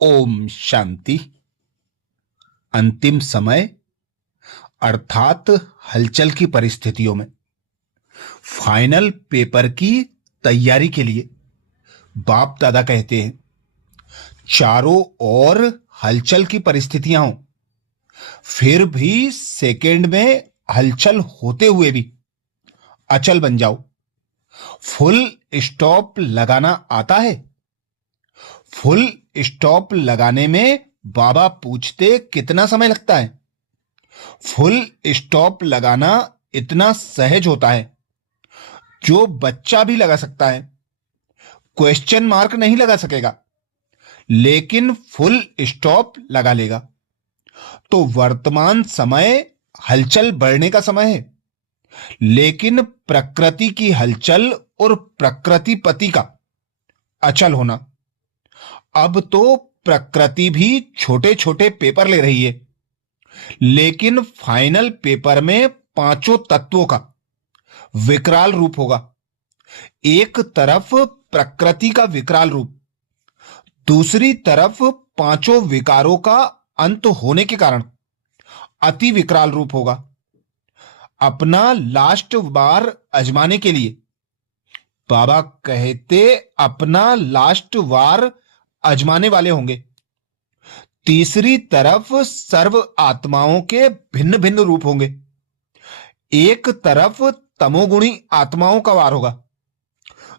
ओम शांति। अंतिम समय अर्थात हलचल की परिस्थितियों में फाइनल पेपर की तैयारी के लिए बाप दादा कहते हैं, चारों ओर हलचल की परिस्थितियां हों, फिर भी सेकंड में हलचल होते हुए भी अचल बन जाओ। फुल स्टॉप लगाना आता है? फुल स्टॉप लगाने में बाबा पूछते कितना समय लगता है? फुल स्टॉप लगाना इतना सहज होता है, जो बच्चा भी लगा सकता है। क्वेश्चन मार्क नहीं लगा सकेगा, लेकिन फुल स्टॉप लगा लेगा। तो वर्तमान समय हलचल बढ़ने का समय है, लेकिन प्रकृति की हलचल और प्रकृति पति का अचल होना। अब तो प्रकृति भी छोटे छोटे पेपर ले रही है, लेकिन फाइनल पेपर में पांचों तत्वों का विकराल रूप होगा। एक तरफ प्रकृति का विकराल रूप, दूसरी तरफ पांचों विकारों का अंत होने के कारण अति विकराल रूप होगा। अपना लास्ट बार आजमाने के लिए बाबा कहते अपना लास्ट बार आजमाने वाले होंगे। तीसरी तरफ सर्व आत्माओं के भिन्न भिन्न रूप होंगे। एक तरफ तमोगुणी आत्माओं का वार होगा,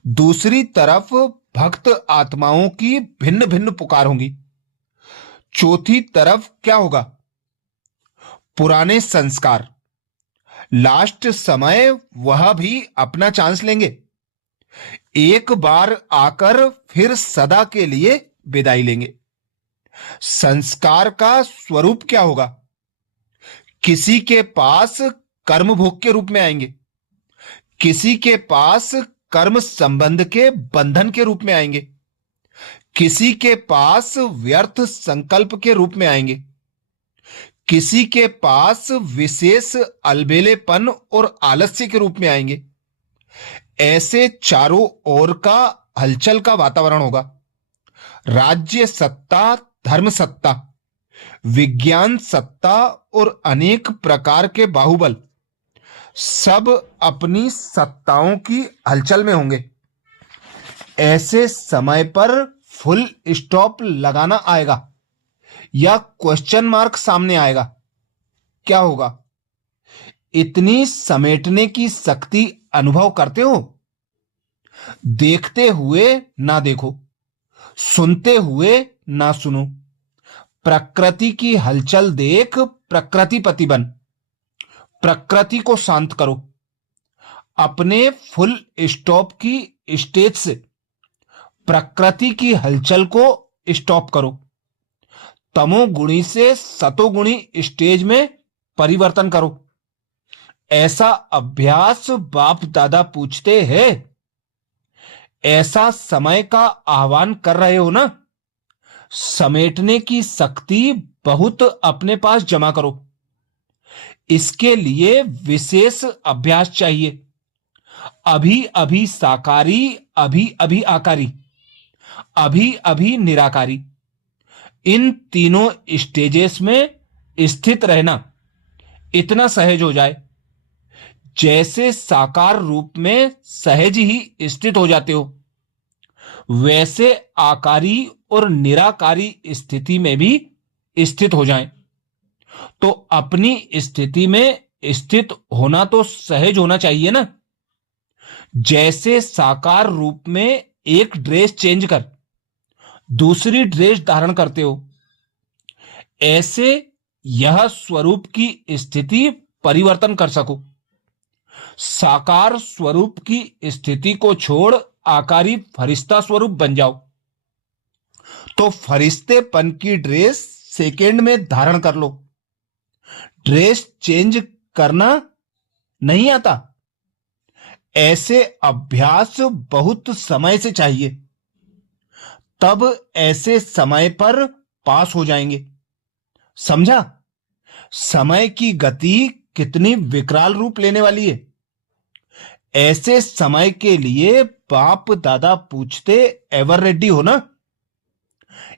दूसरी तरफ भक्त आत्माओं की भिन्न भिन्न पुकार होंगी। चौथी तरफ क्या होगा? पुराने संस्कार। लास्ट समय वह भी अपना चांस लेंगे, एक बार आकर फिर सदा के लिए विदाई लेंगे। संस्कार का स्वरूप क्या होगा? किसी के पास कर्म भोग के रूप में आएंगे, किसी के पास कर्म संबंध के बंधन के रूप में आएंगे, किसी के पास व्यर्थ संकल्प के रूप में आएंगे, किसी के पास विशेष अलबेलेपन और आलस्य के रूप में आएंगे। ऐसे चारों ओर का हलचल का वातावरण होगा। राज्य सत्ता, धर्म सत्ता, विज्ञान सत्ता और अनेक प्रकार के बाहुबल सब अपनी सत्ताओं की हलचल में होंगे। ऐसे समय पर फुल स्टॉप लगाना आएगा या क्वेश्चन मार्क सामने आएगा? क्या होगा? इतनी समेटने की शक्ति अनुभव करते हो? देखते हुए ना देखो, सुनते हुए ना सुनो। प्रकृति की हलचल देख प्रकृतिपति बन, प्रकृति को शांत करो। अपने फुल स्टॉप की स्टेज से प्रकृति की हलचल को स्टॉप करो। तमोगुणी से सतोगुणी स्टेज में परिवर्तन करो। ऐसा अभ्यास बाप दादा पूछते हैं। ऐसा समय का आह्वान कर रहे हो ना? समेटने की शक्ति बहुत अपने पास जमा करो। इसके लिए विशेष अभ्यास चाहिए। अभी अभी साकारी, अभी अभी आकारी, अभी अभी निराकारी, इन तीनों स्टेजेस में स्थित रहना इतना सहज हो जाए, जैसे साकार रूप में सहज ही स्थित हो जाते हो, वैसे आकारी और निराकारी स्थिति में भी स्थित हो जाएं। तो अपनी स्थिति में स्थित होना तो सहज होना चाहिए ना। जैसे साकार रूप में एक ड्रेस चेंज कर दूसरी ड्रेस धारण करते हो, ऐसे यह स्वरूप की स्थिति परिवर्तन कर सको। साकार स्वरूप की स्थिति को छोड़ आकारी फरिश्ता स्वरूप बन जाओ, तो फरिश्तेपन की ड्रेस सेकेंड में धारण कर लो। ड्रेस चेंज करना नहीं आता। ऐसे अभ्यास बहुत समय से चाहिए, तब ऐसे समय पर पास हो जाएंगे। समझा? समय की गति कितनी विकराल रूप लेने वाली है। ऐसे समय के लिए बाप दादा पूछते एवर रेडी हो ना?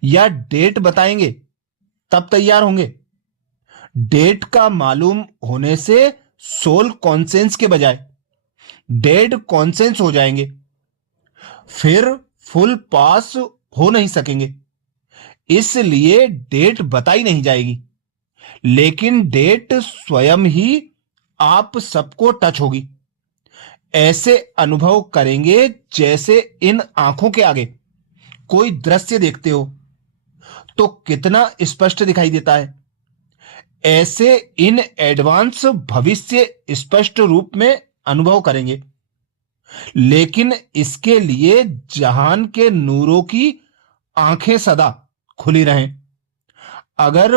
या डेट बताएंगे तब तैयार होंगे। डेट का मालूम होने से सोल कॉन्सेंस के बजाय डेड कॉन्सेंस हो जाएंगे, फिर फुल पास हो नहीं सकेंगे, इसलिए डेट बताई नहीं जाएगी। लेकिन डेट स्वयं ही आप सबको टच होगी। ऐसे अनुभव करेंगे जैसे इन आंखों के आगे कोई दृश्य देखते हो तो कितना स्पष्ट दिखाई देता है। ऐसे इन एडवांस भविष्य स्पष्ट रूप में अनुभव करेंगे। लेकिन इसके लिए जहान के नूरों की आंखें सदा खुली रहें। अगर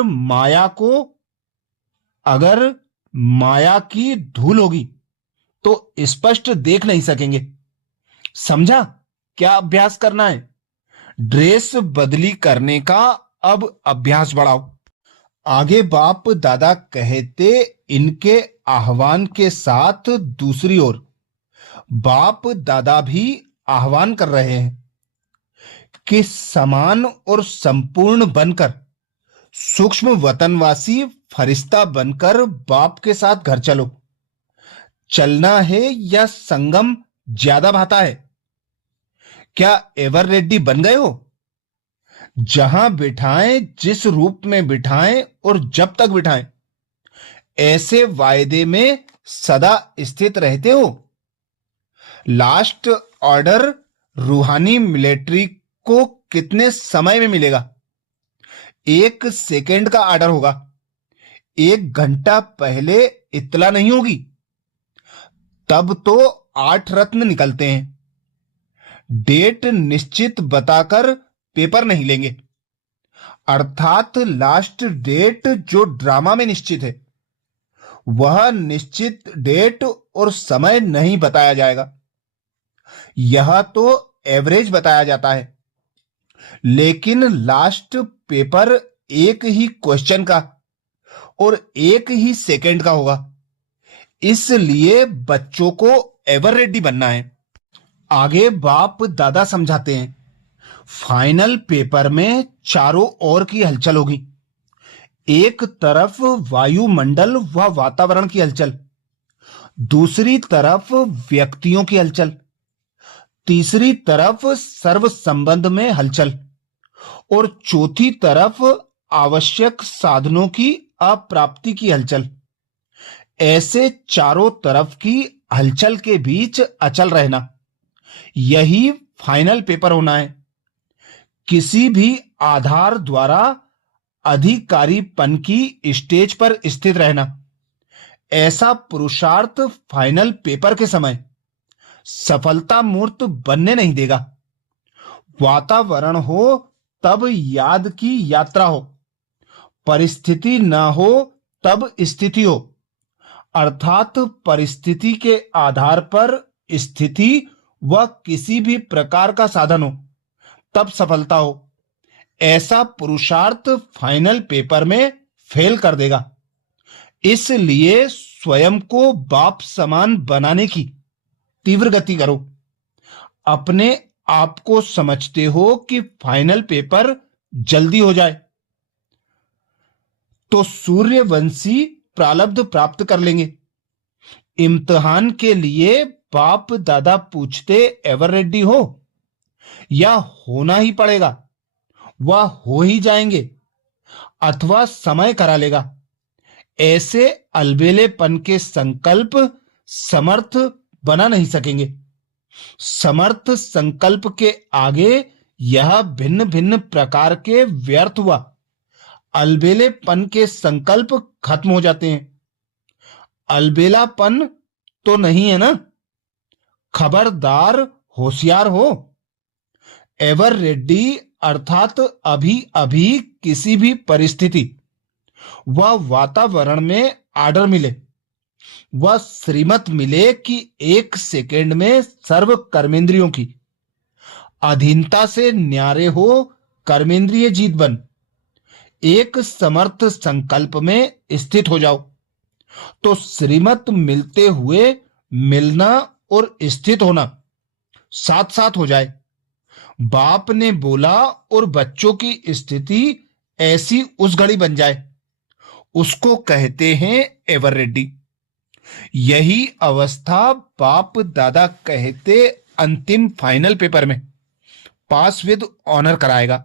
अगर माया की धूल होगी तो स्पष्ट देख नहीं सकेंगे। समझा क्या अभ्यास करना है? ड्रेस बदली करने का अब अभ्यास बढ़ाओ। आगे बाप दादा कहते इनके आह्वान के साथ दूसरी ओर बाप दादा भी आह्वान कर रहे हैं कि समान और संपूर्ण बनकर सूक्ष्म वतनवासी फरिश्ता बनकर बाप के साथ घर चलो। चलना है या संगम ज्यादा भाता है? क्या एवर रेड्डी बन गए हो? जहां बिठाएं, जिस रूप में बिठाएं और जब तक बिठाएं, ऐसे वायदे में सदा स्थित रहते हो। लास्ट ऑर्डर रूहानी मिलिट्री को कितने समय में मिलेगा? 1 सेकेंड का ऑर्डर होगा। 1 घंटा पहले इत्तला नहीं होगी। तब तो 8 रत्न निकलते हैं। डेट निश्चित बताकर पेपर नहीं लेंगे, अर्थात लास्ट डेट जो ड्रामा में निश्चित है वह निश्चित डेट और समय नहीं बताया जाएगा। यह तो एवरेज बताया जाता है। लेकिन लास्ट पेपर एक ही क्वेश्चन का और 1 ही सेकेंड का होगा, इसलिए बच्चों को एवर रेडी बनना है। आगे बाप दादा समझाते हैं फाइनल पेपर में चारों ओर की हलचल होगी। एक तरफ वायुमंडल व वातावरण की हलचल, दूसरी तरफ व्यक्तियों की हलचल, तीसरी तरफ सर्व संबंध में हलचल और चौथी तरफ आवश्यक साधनों की अप्राप्ति की हलचल। ऐसे चारों तरफ की हलचल के बीच अचल रहना, यही फाइनल पेपर होना है। किसी भी आधार द्वारा अधिकारीपन की स्टेज पर स्थित रहना, ऐसा पुरुषार्थ फाइनल पेपर के समय सफलता मूर्त बनने नहीं देगा। वातावरण हो तब याद की यात्रा हो, परिस्थिति ना हो तब स्थिति हो, अर्थात परिस्थिति के आधार पर स्थिति व किसी भी प्रकार का साधन हो तब सफलता हो। ऐसा पुरुषार्थ फाइनल पेपर में फेल कर देगा। इसलिए स्वयं को बाप समान बनाने की तीव्र गति करो। अपने आप को समझते हो कि फाइनल पेपर जल्दी हो जाए तो सूर्यवंशी प्रारब्ध प्राप्त कर लेंगे। इम्तिहान के लिए बाप दादा पूछते एवर रेडी हो या होना ही पड़ेगा? वह हो ही जाएंगे अथवा समय करा लेगा। ऐसे अलबेलेपन के संकल्प समर्थ बना नहीं सकेंगे। समर्थ संकल्प के आगे यह भिन्न भिन्न प्रकार के व्यर्थ हुआ अलबेलेपन के संकल्प खत्म हो जाते हैं। अलबेलापन तो नहीं है ना? खबरदार, होशियार हो। एवर रेडी अर्थात अभी अभी किसी भी परिस्थिति व वातावरण में आर्डर मिले, वह श्रीमत मिले कि 1 सेकेंड में सर्व कर्मेंद्रियों की अधीनता से न्यारे हो कर्मेंद्रिय जीत बन एक समर्थ संकल्प में स्थित हो जाओ, तो श्रीमत मिलते हुए मिलना और स्थित होना साथ साथ हो जाए। बाप ने बोला और बच्चों की स्थिति ऐसी उस घड़ी बन जाए, उसको कहते हैं एवर रेडी। यही अवस्था बाप दादा कहते अंतिम फाइनल पेपर में पास विद ऑनर कराएगा।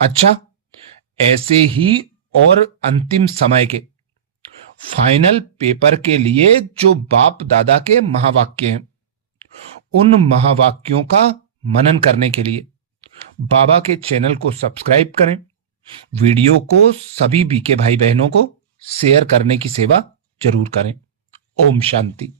अच्छा, ऐसे ही और अंतिम समय के फाइनल पेपर के लिए जो बाप दादा के महावाक्य हैं, उन महावाक्यों का मनन करने के लिए बाबा के चैनल को सब्सक्राइब करें, वीडियो को सभी बीके भाई बहनों को शेयर करने की सेवा जरूर करें। ओम शांति।